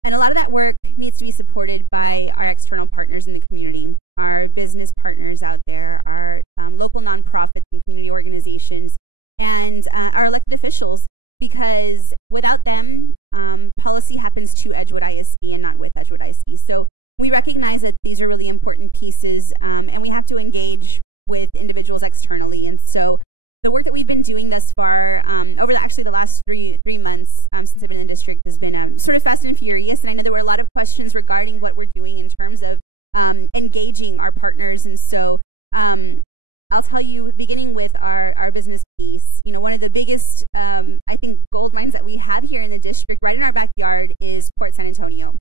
And a lot of that work needs to be supported by our external partners in the community, our business partners out there, our local nonprofits and community organizations, and our elected officials, because without them, policy happens to Edgewood ISD and not with Edgewood ISD. So we recognize that these are really important pieces, and we have to engage with individuals externally. And so the work that we've been doing thus far, over the last three months since I've been in the district, has been sort of fast and furious. And I know there were a lot of questions regarding what we're doing in terms of engaging our partners. And so I'll tell you, beginning with our business piece, one of the biggest, I think, gold mines that we have here in the district, right in our backyard, is Port San Antonio.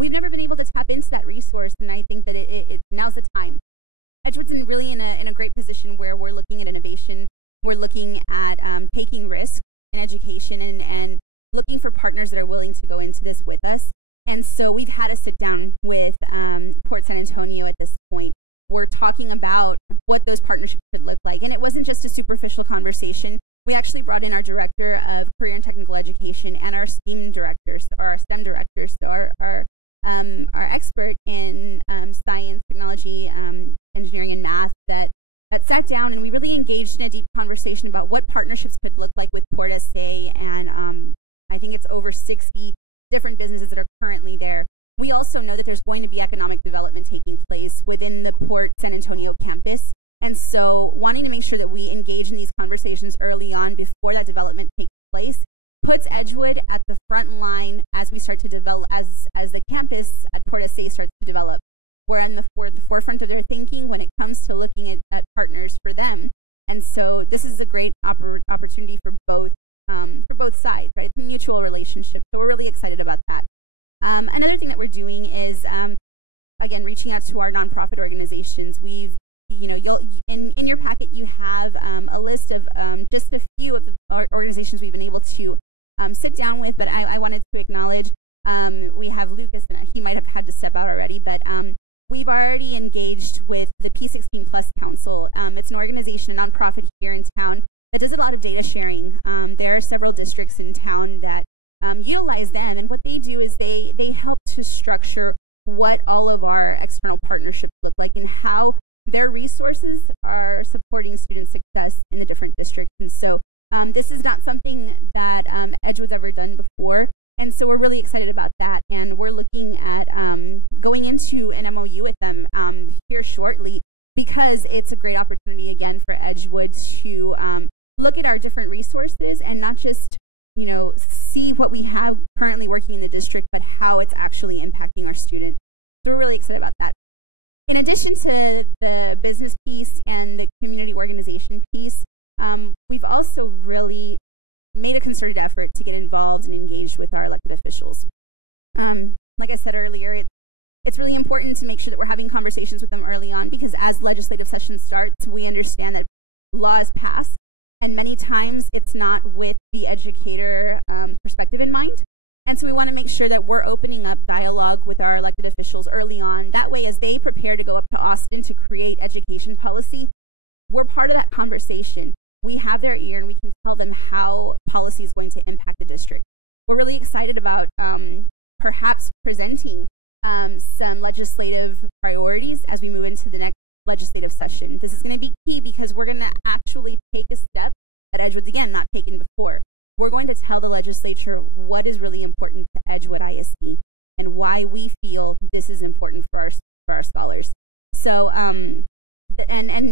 We've never been able to tap into that resource, and I think that now's the time. Edgewood's really in a great position where we're looking at innovation. We're looking at taking risks in education and looking for partners that are willing to go into this with us. And so we've had a sit down with Port San Antonio at this point. We're talking about what those partnerships could look like. And it wasn't just a superficial conversation. We actually brought in our director of career and technical education and our STEM directors, our expert in science, technology, engineering, and math that sat down, and we really engaged in a deep conversation about what partnerships could look like with Port SA, and I think it's over 60 different businesses that are currently there. We also know that there's going to be economic development taking place within the Port San Antonio campus, and so wanting to make sure that we engage in these conversations early on before that development takes place puts Edgewood at the front line as we start to develop, as the campus at Port SA starts to develop. We're at the forefront of their thinking when it comes to looking at partners for them. And so this is a great opportunity for both sides, right? It's a mutual relationship. So we're really excited about that. Another thing that we're doing is, again, reaching out to our nonprofit organizations. You'll in your packet you have a list of just a few of the organizations we've been able to sit down with, but I wanted to acknowledge we have Lucas, and he might have had to step out already, but we've already engaged with the P16 Plus Council. It's an organization, a nonprofit here in town that does a lot of data sharing. There are several districts in town that utilize them, and what they do is they help to structure what all of our external partnerships look like and how their resources are supporting student success in the different districts. And so this is not something because it's a great opportunity again for Edgewood to look at our different resources and not just, see what we have currently working in the district, but how it's actually impacting our students. So we're really excited about that. In addition to the business piece and the community organization piece, we've also really made a concerted effort to get involved and engaged with our elected officials. Like I said earlier, it's really important to make sure that we're having conversations with them early on, because as legislative session starts, we understand that law is passed, and many times it's not with the educator perspective in mind. And so we want to make sure that we're opening up dialogue with our elected officials early on. That way, as they prepare to go up to Austin to create education policy, we're part of that conversation. We have their ear and we can tell them how policy is going to impact the district. We're really excited about perhaps presenting some legislative priorities as we move into the next legislative session. This is going to be key because we're going to actually take a step that Edgewood's, again, not taken before. We're going to tell the legislature what is really important to Edgewood ISD and why we feel this is important for our scholars. So, and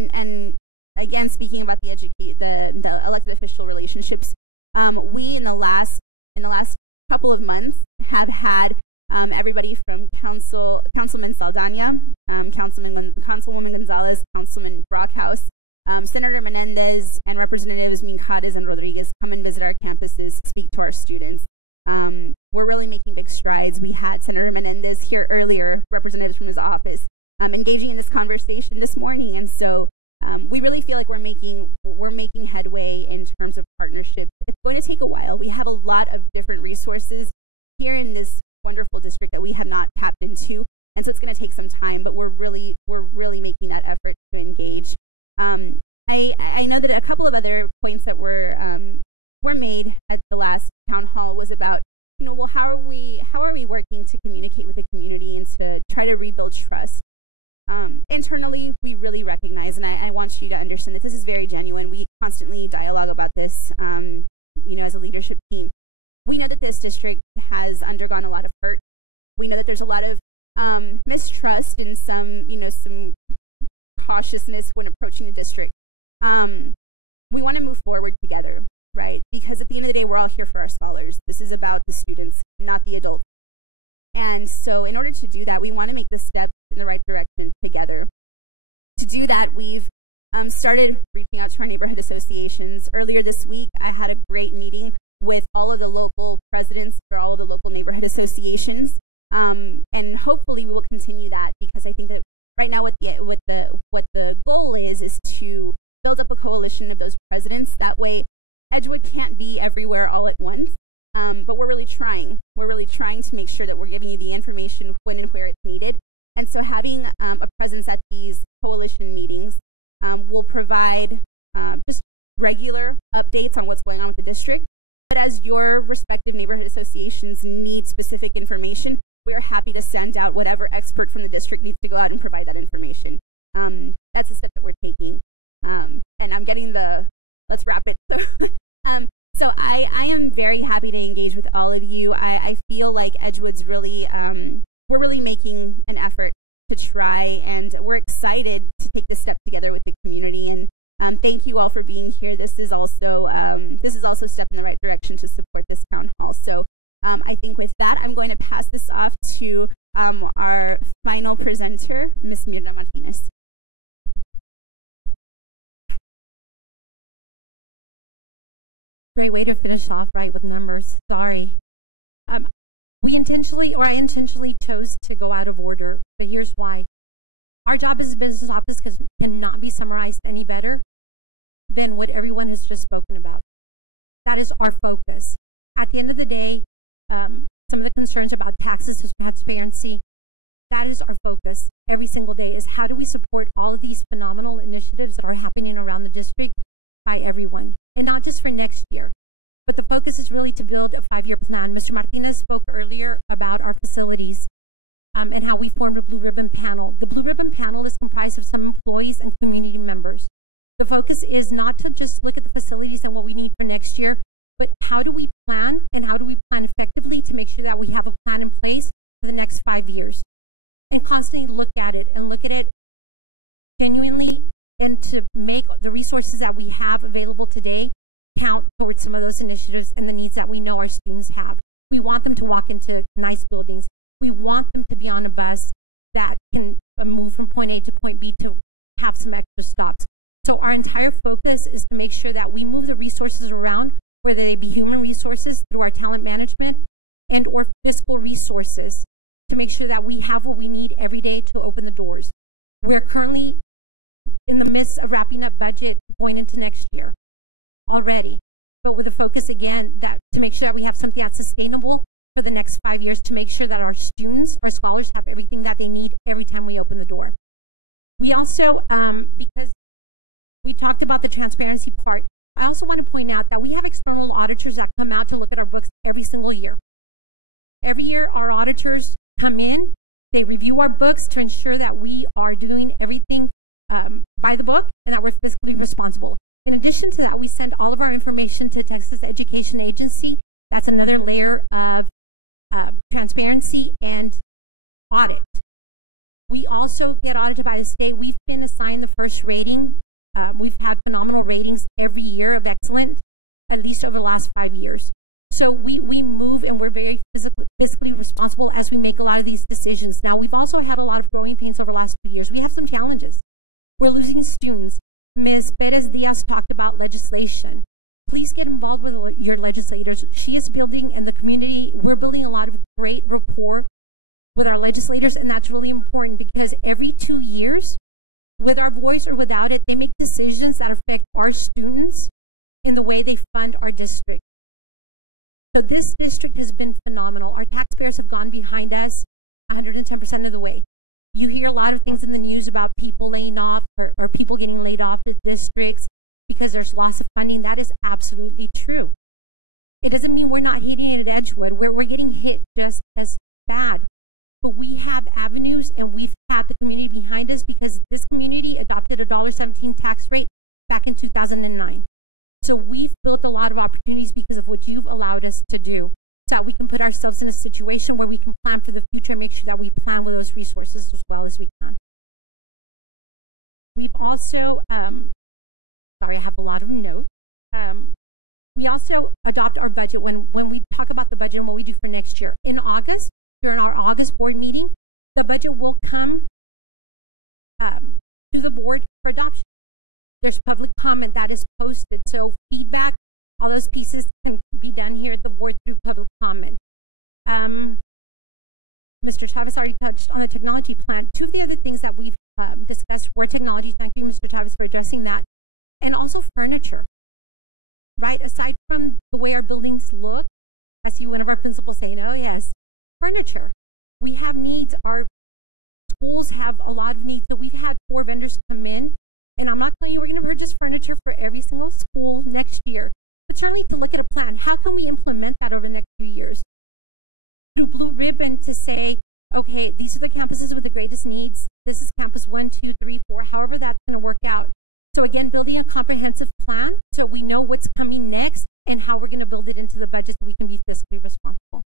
again, speaking about the elected official relationships, we in the last couple of months have had everybody from Councilman Saldana, Councilwoman Gonzalez, Councilman Brockhouse, Senator Menendez, and Representatives Mincadas and Rodriguez come and visit our campuses, speak to our students. We're really making big strides. We had Senator Menendez here earlier, representatives from his office, engaging in this conversation this morning, and so we really feel like we're making headway in terms of partnership. It's going to take a while. We have a lot of different resources here in this wonderful district that we have not tapped into, and so it's going to take some time, but we're really making that effort to engage. I know that a couple of other points that were made at the last town hall was about, well, how are we working to communicate with the community and to try to rebuild trust? Internally, we really recognize, and I want you to understand that this is very genuine. We constantly dialogue about this, as a leadership team. We know that this district has undergone a lot of hurt. We know that there's a lot of mistrust and some cautiousness when approaching the district. We want to move forward together, right? Because at the end of the day, we're all here for our scholars. This is about the students, not the adults. And so in order to do that, we want to make the step in the right direction together. To do that, we've started reaching out to our neighborhood associations. Earlier this week, I had a great meeting with all of the local presidents for all of the local neighborhood associations. And hopefully we will continue that, because I think that right now what the goal is to build up a coalition of those presidents. That way, Edgewood can't be everywhere all at once, but we're really trying. We're really trying to make sure that we're giving you the information when and where it's needed. And so having a presence at these coalition meetings will provide just regular updates on what's going on with the district. But as your respective neighborhood associations need specific information, we are happy to send out whatever expert from the district needs to go out and provide that information. That's the step that we're taking. And I'm getting let's wrap it. So I am very happy to engage with all of you. I feel like Edgewood's really, we're really making an effort to try, and we're excited to take this step together with the community. And thank you all for being here. This is also a step in the right direction to support this town hall. So I think with that, I'm going to pass this off to our final presenter, Ms. Mirna Martinez. Great way to finish off right with numbers. Sorry. I intentionally chose to go out of order, but here's why. Our job as a business office cannot be summarized any better than what everyone has just spoken about. That is our focus. At the end of the day, some of the concerns about taxes and transparency, that is our focus every single day, is how do we support all of these phenomenal initiatives that are happening around the district by everyone, and not just for next year. But the focus is really to build a 5-year plan. Mr. Martinez spoke earlier about our facilities and how we formed a Blue Ribbon panel. The Blue Ribbon panel is comprised of some employees and community members. The focus is not to just look at the facilities and what we need for next year, but how do we plan, and how do we plan effectively to make sure that we have a plan in place for the next 5 years. And constantly look at it genuinely resources that we have available today count towards some of those initiatives and the needs that we know our students have. We want them to walk into nice buildings. We want them to be on a bus that can move from point A to point B to have some extra stops. So our entire focus is to make sure that we move the resources around, whether they be human resources through our talent management and or fiscal resources, to make sure that we have what we need every day to open the doors. We're currently in the midst of wrapping up budget going into next year already, but with a focus again that to make sure that we have something that's sustainable for the next 5 years, to make sure that our students, our scholars, have everything that they need every time we open the door. We also, because we talked about the transparency part, I also want to point out that we have external auditors that come out to look at our books every single year. Every year, our auditors come in, they review our books to ensure that we are doing everything by the book and that we're fiscally responsible. In addition to that, we send all of our information to Texas Education Agency. That's another layer of transparency and audit. We also get audited by the state. We've been assigned the first rating. We've had phenomenal ratings every year of excellent, at least over the last 5 years. So we move and we're very fiscally responsible as we make a lot of these decisions. Now, we've also had a lot of growing pains over the last few years. We have some challenges. We're losing students. Ms. Perez Diaz talked about legislation. Please get involved with your legislators. She is building in the community. We're building a lot of great rapport with our legislators, and that's really important because every 2 years, with our voice or without it, they make decisions that affect our students in the way they fund our district. So this district has been phenomenal. Our taxpayers have gone behind us 110% of the way. You hear a lot of things in the news about people laying off or people getting laid off at districts because there's loss of funding. That is absolutely true. It doesn't mean we're not hitting it at Edgewood. We're getting hit just as bad. But we have avenues and we've had the community behind us because this community adopted a $1.17 tax rate back in 2009. So we've built a lot of opportunities because of what you've allowed us to do. So that we can put ourselves in a situation where we can plan for the future and make sure that we plan with those resources as well as we can. We've also, sorry, I have a lot of notes. We also adopt our budget when we talk about the budget and what we do for next year. In August, during our August board meeting, the budget will come to the board for adoption. There's public comment that is posted, so feedback, all those pieces can be done here at the board through public comment. Mr. Chavez already touched on the technology plan. Two of the other things that we've discussed were technology. Thank you, Mr. Chavez, for addressing that. And also furniture. Right? Aside from the way our buildings look, I see one of our principals saying, oh, yes, furniture. We have needs. Our schools have a lot of needs. So we've had 4 vendors come in. And I'm not telling you we're going to purchase furniture for every single school next year. But certainly to look at a plan. How can we implement that over the next few years? Through Blue Ribbon to say, okay, these are the campuses with the greatest needs. This is campus 1, 2, 3, 4, however that's going to work out. So again, building a comprehensive plan so we know what's coming next and how we're going to build it into the budget so we can be fiscally responsible.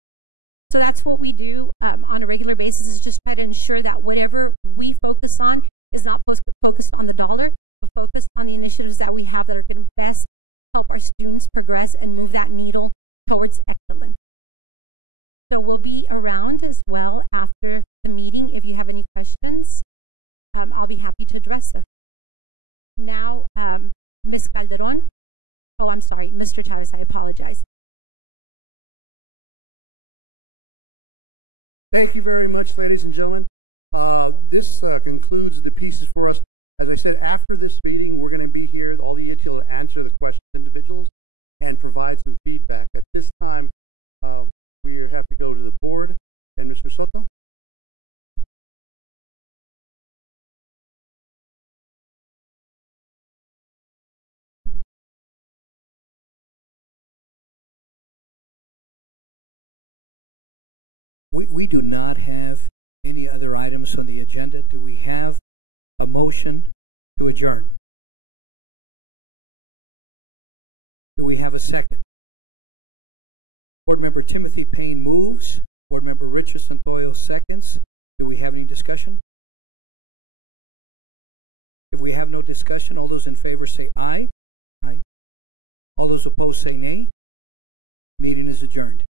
So that's what we do on a regular basis, is just try to ensure that whatever we focus on is not focused on the dollar, but focused on the initiatives that we have that are going to best help our students progress and move that needle towards excellence. So we'll be around as well after the meeting. If you have any questions, I'll be happy to address them. Now, Ms. Calderon. Oh, I'm sorry, Mr. Chavez, I apologize. Thank you very much, ladies and gentlemen. This concludes the pieces for us. As I said, after this meeting, we're going to be here, all the to answer the questions of individuals and provide some feedback. At this time, we have to go to the board. And Mr. Soto? We do not have any other items on the agenda. Do we have a motion to adjourn? Do we have a second? Board Member Timothy Payne moves. Board Member Richard Santoyo seconds. Do we have any discussion? If we have no discussion? All those in favor say aye. Aye. All those opposed say nay. Meeting is adjourned.